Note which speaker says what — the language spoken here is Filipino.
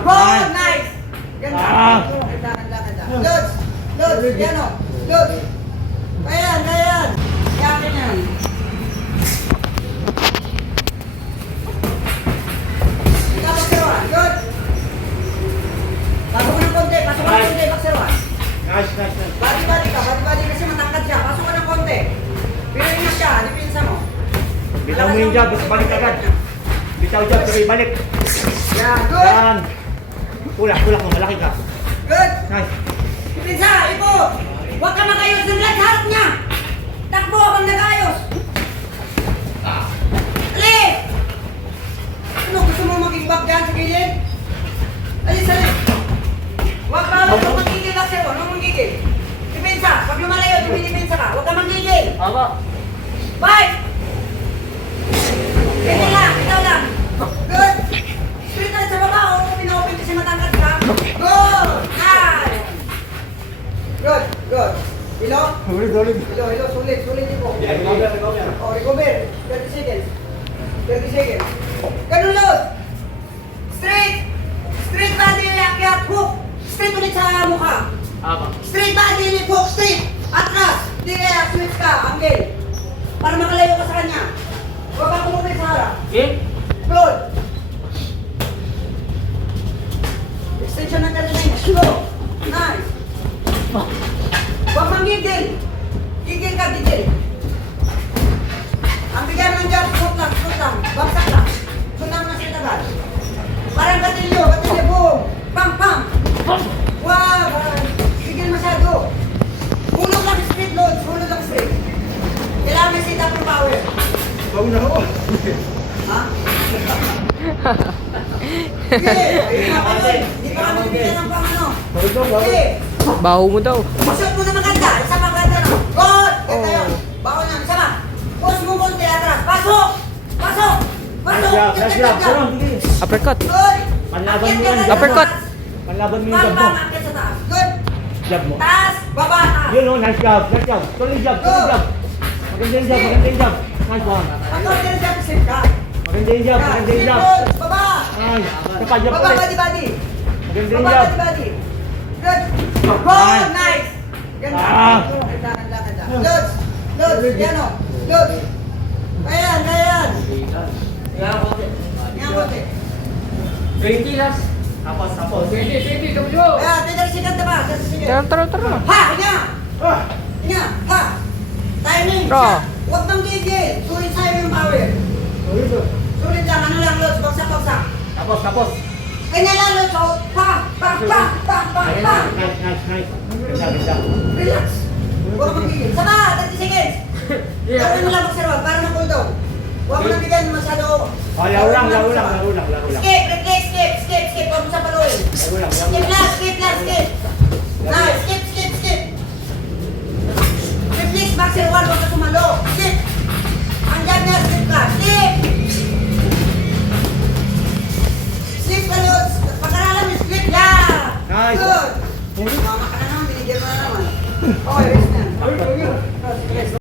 Speaker 1: Good, nice. Ganda.
Speaker 2: Ah.
Speaker 1: Ganda, ganda, ganda. Lods, lods, yan o. Lods. Ayan, ayan. Yakin yan. Mo mo.
Speaker 2: Nice, nice, nice.
Speaker 1: Bali-bali ka, bali-bali kasi matangkad siya. Pasok ka ng konti. Pero ingat siya, dipinsa mo.
Speaker 2: Bitaw mo jab, basta balik agad. Bitaw jab, sabay balik.
Speaker 1: Yan, good.
Speaker 2: Yan. Kulak, kulak mo, malaki ka.
Speaker 1: Good.
Speaker 2: Nice.
Speaker 1: Dipinsa, ipo. Huwag ka makayos ng lahat sa harap niya. Takbo habang nagayos. Ali! Ano, gusto mo maging back dyan sa gilid? Alis, alis. Huwag ka, huwag ka magigil sa'yo. Ano magigil? Dipinsa, pag lumalayo, dumidipinsa ka. Huwag ka magigil.
Speaker 2: Aba.
Speaker 1: Fight! Ganyan lang, ikaw lang. Good. Ilo?
Speaker 2: Ulit, ulit.
Speaker 1: Ilo, ilo, sulit, sulit po.
Speaker 2: Yeah, recover, recover.
Speaker 1: O, recover. 30 seconds. 30 seconds. Ganun load. Straight. Straight body, akyat, hook. Straight ulit sa mukha.
Speaker 2: Aba.
Speaker 1: Straight body, hook, straight. Atras. Di kaya, switch ka, angle. Para makalayo ka sa kanya. Huwag ka kumupit sa harap.
Speaker 2: Okay?
Speaker 1: Parang gatilyo, gatilyo, boom. Pam, pam. Wow, gigil masyado. Hulog lang straight load, hulog lang straight. Kailangan may sit up ng power.
Speaker 2: Bago na ako.
Speaker 1: Ha? Sige, ayun na kayo. Hindi pa kami bibigyan ng pang ano.
Speaker 2: Bago na, bago.
Speaker 3: Baho mo daw.
Speaker 1: shoot mo na maganda. Isa pa maganda no. Good! Ganda
Speaker 3: Oh.
Speaker 1: yun. Bago na, isa pa. Push mo konti atras. Pasok! Pasok!
Speaker 2: Job.
Speaker 1: ganda.
Speaker 2: Sarang.
Speaker 3: Uppercut.
Speaker 2: Panlaban mo yan.
Speaker 1: na
Speaker 3: Uppercut.
Speaker 2: Panlaban mo yung jab mo.
Speaker 1: Good!
Speaker 2: Jab mo.
Speaker 1: Taas, baba, taas.
Speaker 2: Yun o, nice job, nice job. Tuloy jab, tuloy jab. Maganda yung jab, maganda yung jab. Nice one.
Speaker 1: Konti na dyan, save ka.
Speaker 2: Maganda yung jab, maganda yung jab.
Speaker 1: good. Baba!
Speaker 2: Nice. Saka jab
Speaker 1: Baba,
Speaker 2: ulit.
Speaker 1: body, body.
Speaker 2: Maganda yung
Speaker 1: Baba,
Speaker 2: jab.
Speaker 1: body, body. Good. Good,
Speaker 2: Nice.
Speaker 1: Ganda.
Speaker 2: Ah.
Speaker 1: Ganda, ganda, ganda. Lods, lods, yan o. Lods. Ayan, ayan. Yan, konti.
Speaker 4: 20 last.
Speaker 2: Tapos, tapos.
Speaker 4: 20, 20, W.
Speaker 1: Ayan, 30 seconds na ba? 30 seconds.
Speaker 3: Tara, tara, tara.
Speaker 1: Ha.
Speaker 2: Ah!
Speaker 1: Hinga, ha. Timing.
Speaker 3: Bro.
Speaker 1: Huwag kang gigil. Sulit sa'yo yung power.
Speaker 2: Ulit, oh.
Speaker 1: Sulit lang, ano lang, lods. Bagsak, bagsak.
Speaker 2: Tapos, tapos.
Speaker 1: Ganyan lang, lods. oh. Pam, pam, pam,
Speaker 2: Ayun,
Speaker 1: pam.
Speaker 2: nice, nice, nice. Huwag mo
Speaker 1: lang bigyan masyado. Oh, laro lang, laro lang, laro lang, laro lang. Skip, replay, skip, skip, skip. Huwag
Speaker 2: mo sa paloy. Laro lang, laro Skip lang, skip lang,
Speaker 1: skip. Ah, skip, skip, skip. Replay, back to one,
Speaker 2: baka sumalo. Skip.
Speaker 1: Andyan na, skip ka. Skip.
Speaker 2: Skip, ano, pag-aralan mo, skip lang.
Speaker 1: Nice. Good. Mama ka na naman, binigyan mo na naman. Okay, rest na. Ay,